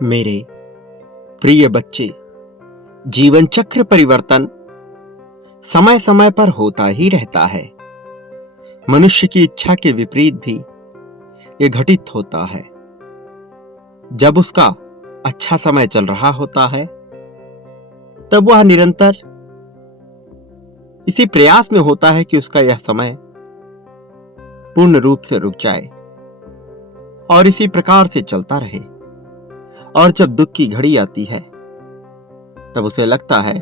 मेरे प्रिय बच्चे, जीवन चक्र परिवर्तन समय समय पर होता ही रहता है। मनुष्य की इच्छा के विपरीत भी ये घटित होता है। जब उसका अच्छा समय चल रहा होता है तब वह निरंतर इसी प्रयास में होता है कि उसका यह समय पूर्ण रूप से रुक जाए और इसी प्रकार से चलता रहे। और जब दुख की घड़ी आती है तब उसे लगता है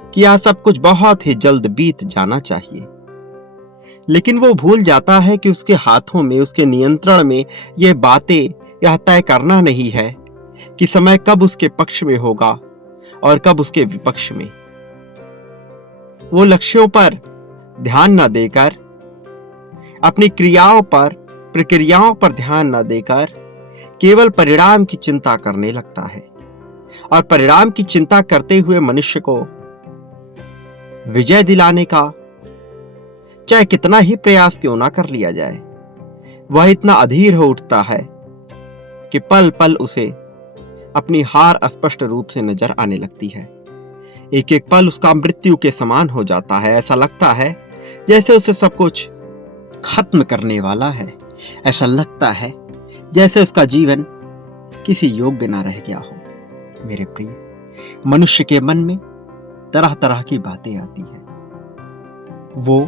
कि यह सब कुछ बहुत ही जल्द बीत जाना चाहिए, लेकिन वो भूल जाता है कि उसके हाथों में, उसके नियंत्रण में ये बातें यह तय करना नहीं है कि समय कब उसके पक्ष में होगा और कब उसके विपक्ष में। वो लक्ष्यों पर ध्यान न देकर, अपनी क्रियाओं पर, प्रक्रियाओं पर ध्यान न देकर केवल परिणाम की चिंता करने लगता है। और परिणाम की चिंता करते हुए मनुष्य को विजय दिलाने का चाहे कितना ही प्रयास क्यों ना कर लिया जाए, वह इतना अधीर हो उठता है कि पल पल उसे अपनी हार स्पष्ट रूप से नजर आने लगती है। एक एक पल उसका मृत्यु के समान हो जाता है। ऐसा लगता है जैसे उसे सब कुछ खत्म करने वाला है। ऐसा लगता है जैसे उसका जीवन किसी योग्य ना रह गया हो। मेरे प्रिय, मनुष्य के मन में तरह तरह की बातें आती हैं। वो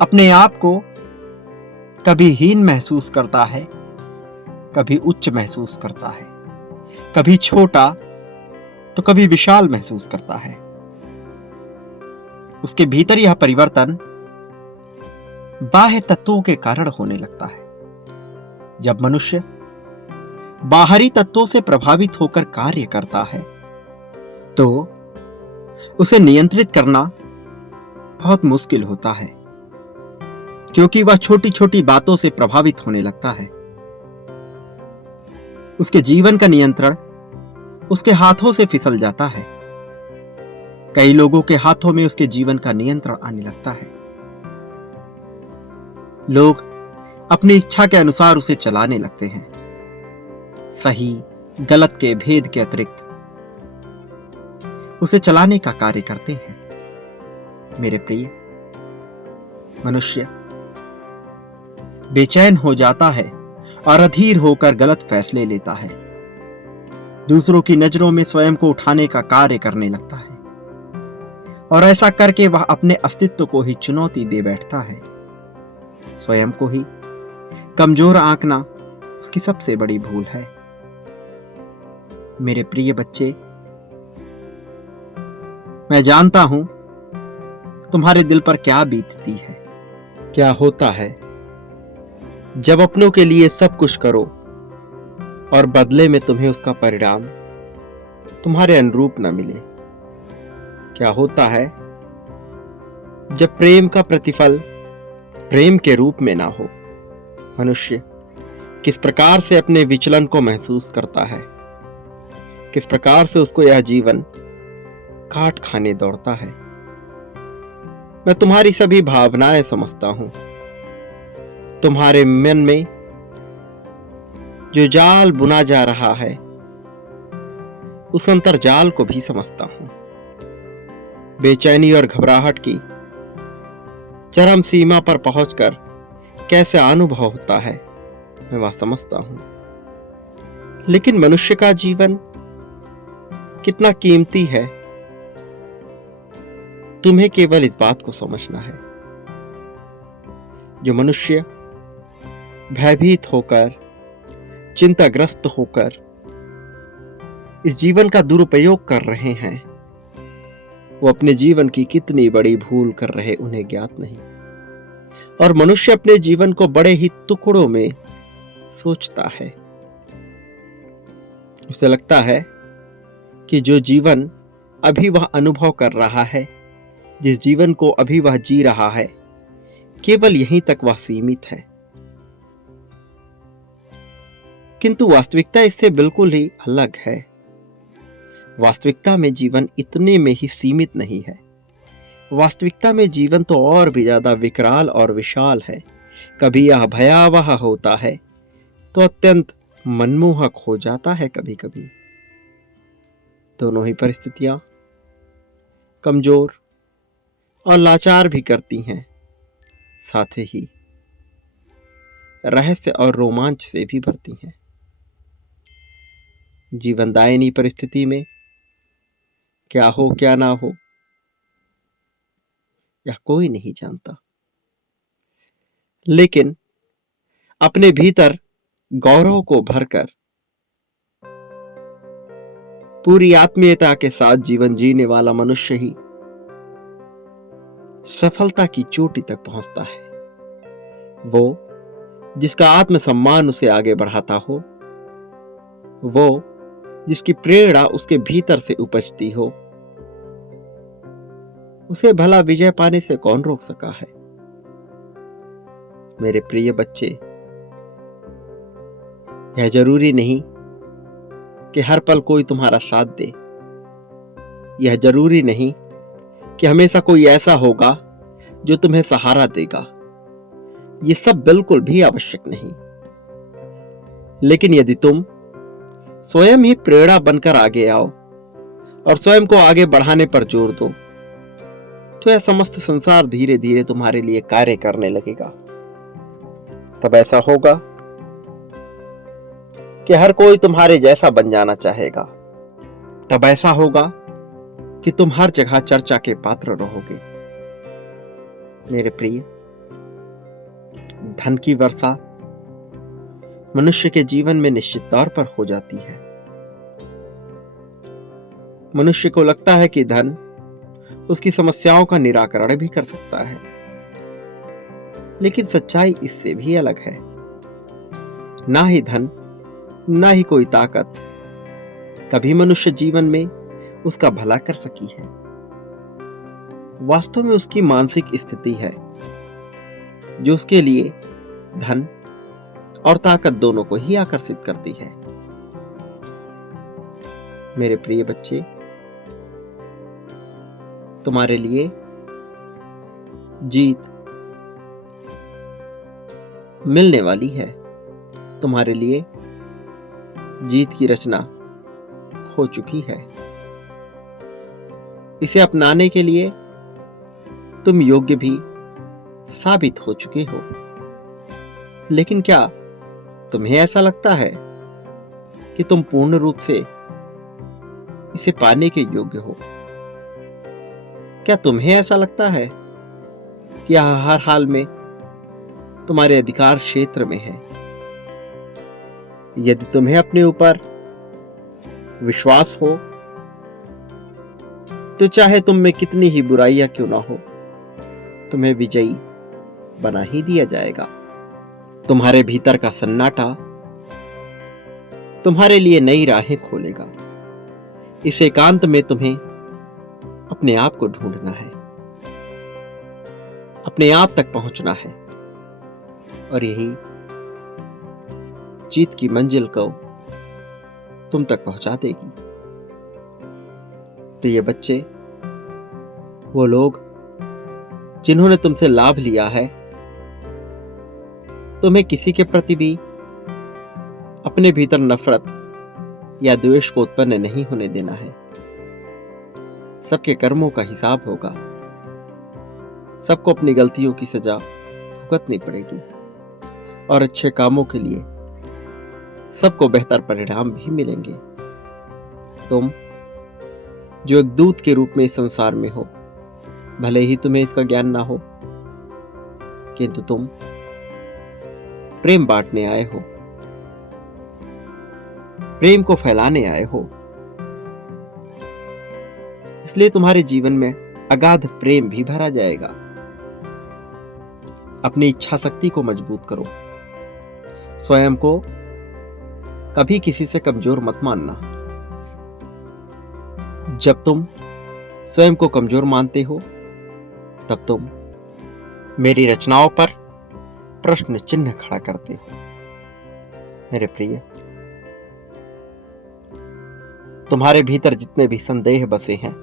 अपने आप को कभी हीन महसूस करता है, कभी उच्च महसूस करता है, कभी छोटा तो कभी विशाल महसूस करता है। उसके भीतर यह परिवर्तन बाह्य तत्वों के कारण होने लगता है। जब मनुष्य बाहरी तत्वों से प्रभावित होकर कार्य करता है तो उसे नियंत्रित करना बहुत मुश्किल होता है, क्योंकि वह छोटी छोटी बातों से प्रभावित होने लगता है। उसके जीवन का नियंत्रण उसके हाथों से फिसल जाता है। कई लोगों के हाथों में उसके जीवन का नियंत्रण आने लगता है। लोग अपनी इच्छा के अनुसार उसे चलाने लगते हैं, सही गलत के भेद के अतिरिक्त उसे चलाने का कार्य करते हैं। मेरे प्रिय, मनुष्य बेचैन हो जाता है और अधीर होकर गलत फैसले लेता है। दूसरों की नजरों में स्वयं को उठाने का कार्य करने लगता है और ऐसा करके वह अपने अस्तित्व को ही चुनौती दे बैठता है। स्वयं को ही कमजोर आंकना उसकी सबसे बड़ी भूल है। मेरे प्रिय बच्चे, मैं जानता हूं तुम्हारे दिल पर क्या बीतती है, क्या होता है जब अपनों के लिए सब कुछ करो और बदले में तुम्हें उसका परिणाम तुम्हारे अनुरूप न मिले। क्या होता है जब प्रेम का प्रतिफल प्रेम के रूप में ना हो। मनुष्य किस प्रकार से अपने विचलन को महसूस करता है, किस प्रकार से उसको यह जीवन काट खाने दौड़ता है। मैं तुम्हारी सभी भावनाएं समझता हूं। तुम्हारे मन में जो जाल बुना जा रहा है उस अंतर्जाल को भी समझता हूं। बेचैनी और घबराहट की चरम सीमा पर पहुंचकर कैसे अनुभव होता है मैं वह समझता हूं। लेकिन मनुष्य का जीवन कितना कीमती है, तुम्हें केवल इस बात को समझना है। जो मनुष्य भयभीत होकर, चिंताग्रस्त होकर इस जीवन का दुरुपयोग कर रहे हैं, वो अपने जीवन की कितनी बड़ी भूल कर रहे उन्हें ज्ञात नहीं। और मनुष्य अपने जीवन को बड़े ही टुकड़ों में सोचता है। उसे लगता है कि जो जीवन अभी वह अनुभव कर रहा है, जिस जीवन को अभी वह जी रहा है, केवल यहीं तक वह सीमित है। किंतु वास्तविकता इससे बिल्कुल ही अलग है। वास्तविकता में जीवन इतने में ही सीमित नहीं है। वास्तविकता में जीवन तो और भी ज्यादा विकराल और विशाल है। कभी यह भयावह होता है तो अत्यंत मनमोहक हो जाता है कभी कभी। दोनों ही परिस्थितियां कमजोर और लाचार भी करती हैं, साथ ही रहस्य और रोमांच से भी भरती हैं। जीवनदायिनी परिस्थिति में क्या हो क्या ना हो, यह कोई नहीं जानता, लेकिन अपने भीतर गौरव को भरकर पूरी आत्मीयता के साथ जीवन जीने वाला मनुष्य ही सफलता की चोटी तक पहुंचता है। वो जिसका आत्मसम्मान उसे आगे बढ़ाता हो, वो जिसकी प्रेरणा उसके भीतर से उपजती हो, उसे भला विजय पाने से कौन रोक सका है। मेरे प्रिय बच्चे, यह जरूरी नहीं कि हर पल कोई तुम्हारा साथ दे। यह जरूरी नहीं कि हमेशा कोई ऐसा होगा जो तुम्हें सहारा देगा। ये सब बिल्कुल भी आवश्यक नहीं। लेकिन यदि तुम स्वयं ही प्रेरणा बनकर आगे आओ और स्वयं को आगे बढ़ाने पर जोर दो, तो यह समस्त संसार धीरे धीरे तुम्हारे लिए कार्य करने लगेगा। तब ऐसा होगा कि हर कोई तुम्हारे जैसा बन जाना चाहेगा। तब ऐसा होगा कि तुम हर जगह चर्चा के पात्र रहोगे। मेरे प्रिय, धन की वर्षा मनुष्य के जीवन में निश्चित तौर पर हो जाती है। मनुष्य को लगता है कि धन उसकी समस्याओं का निराकरण भी कर सकता है, लेकिन सच्चाई इससे भी अलग है। ना ही धन, ना ही कोई ताकत कभी मनुष्य जीवन में उसका भला कर सकी है। वास्तव में उसकी मानसिक स्थिति है जो उसके लिए धन और ताकत दोनों को ही आकर्षित करती है। मेरे प्रिय बच्चे, तुम्हारे लिए जीत मिलने वाली है। तुम्हारे लिए जीत की रचना हो चुकी है। इसे अपनाने के लिए तुम योग्य भी साबित हो चुके हो। लेकिन क्या तुम्हें ऐसा लगता है कि तुम पूर्ण रूप से इसे पाने के योग्य हो? क्या तुम्हें ऐसा लगता है कि यह हर हाल में तुम्हारे अधिकार क्षेत्र में है? यदि तुम्हें अपने ऊपर विश्वास हो, तो चाहे तुम में कितनी ही बुराइयां क्यों ना हो, तुम्हें विजयी बना ही दिया जाएगा। तुम्हारे भीतर का सन्नाटा तुम्हारे लिए नई राहें खोलेगा। इस एकांत में तुम्हें अपने आप को ढूंढना है, अपने आप तक पहुंचना है, और यही जीत की मंजिल को तुम तक पहुंचा देगी। प्रिय बच्चे, वो लोग जिन्होंने तुमसे लाभ लिया है, तुम्हें किसी के प्रति भी अपने भीतर नफरत या द्वेष को उत्पन्न नहीं होने देना है। सबके कर्मों का हिसाब होगा। सबको अपनी गलतियों की सजा भुगतनी पड़ेगी, और अच्छे कामों के लिए सबको बेहतर परिणाम भी मिलेंगे। तुम जो एक दूत के रूप में इस संसार में हो, भले ही तुम्हें इसका ज्ञान ना हो, किंतु तुम प्रेम बांटने आए हो, प्रेम को फैलाने आए हो। इसलिए तुम्हारे जीवन में अगाध प्रेम भी भरा जाएगा। अपनी इच्छा शक्ति को मजबूत करो। स्वयं को कभी किसी से कमजोर मत मानना। जब तुम स्वयं को कमजोर मानते हो, तब तुम मेरी रचनाओं पर प्रश्न चिन्ह खड़ा करते हो। मेरे प्रिय, तुम्हारे भीतर जितने भी संदेह बसे हैं,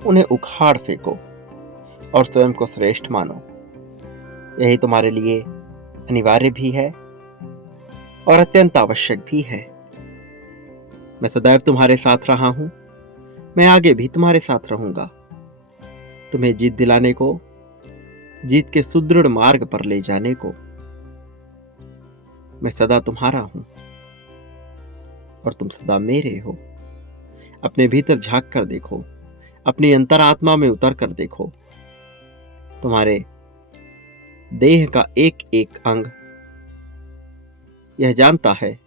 उन्हें उखाड़ फेंको और स्वयं को श्रेष्ठ मानो। यही तुम्हारे लिए अनिवार्य भी है और अत्यंत आवश्यक भी है। मैं सदैव तुम्हारे साथ रहा हूं, मैं आगे भी तुम्हारे साथ रहूंगा। तुम्हें जीत दिलाने को, जीत के सुदृढ़ मार्ग पर ले जाने को मैं सदा तुम्हारा हूं और तुम सदा मेरे हो। अपने भीतर झांक कर देखो, अपनी अंतरात्मा में उतर कर देखो। तुम्हारे देह का एक एक अंग यह जानता है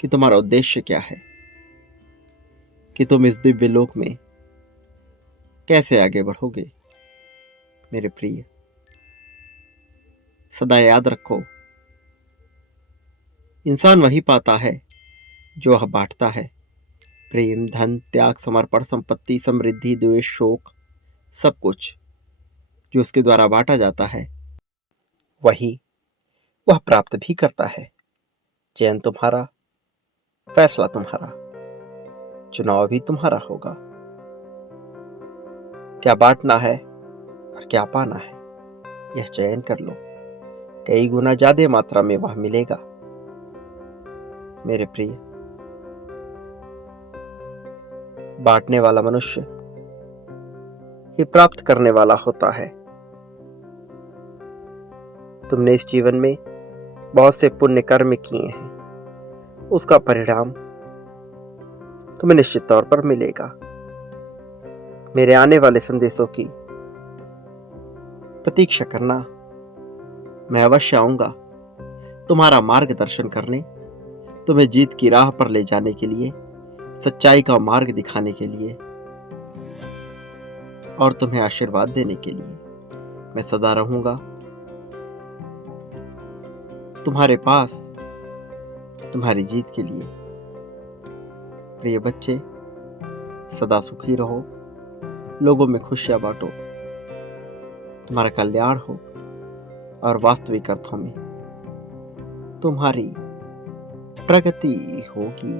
कि तुम्हारा उद्देश्य क्या है, कि तुम इस दिव्य लोक में कैसे आगे बढ़ोगे। मेरे प्रिय, सदा याद रखो, इंसान वही पाता है जो वह बांटता है। प्रेम, धन, त्याग, समर्पण, संपत्ति, समृद्धि, द्वेष, शोक, सब कुछ जो उसके द्वारा बांटा जाता है वही वह प्राप्त भी करता है। चयन तुम्हारा, फैसला तुम्हारा, चुनाव भी तुम्हारा होगा। क्या बांटना है और क्या पाना है, यह चयन कर लो। कई गुना ज्यादा मात्रा में वह मिलेगा। मेरे प्रिय, बांटने वाला मनुष्य ही प्राप्त करने वाला होता है। तुमने इस जीवन में बहुत से पुण्य कर्म किए हैं, उसका परिणाम तुम्हें निश्चित तौर पर मिलेगा। मेरे आने वाले संदेशों की प्रतीक्षा करना। मैं अवश्य आऊंगा तुम्हारा मार्गदर्शन करने, तुम्हें जीत की राह पर ले जाने के लिए, सच्चाई का मार्ग दिखाने के लिए और तुम्हें आशीर्वाद देने के लिए। मैं सदा रहूंगा तुम्हारे पास, तुम्हारी जीत के लिए। प्रिय बच्चे, सदा सुखी रहो, लोगों में खुशियां बांटो, तुम्हारा कल्याण हो और वास्तविक अर्थों में तुम्हारी प्रगति होगी।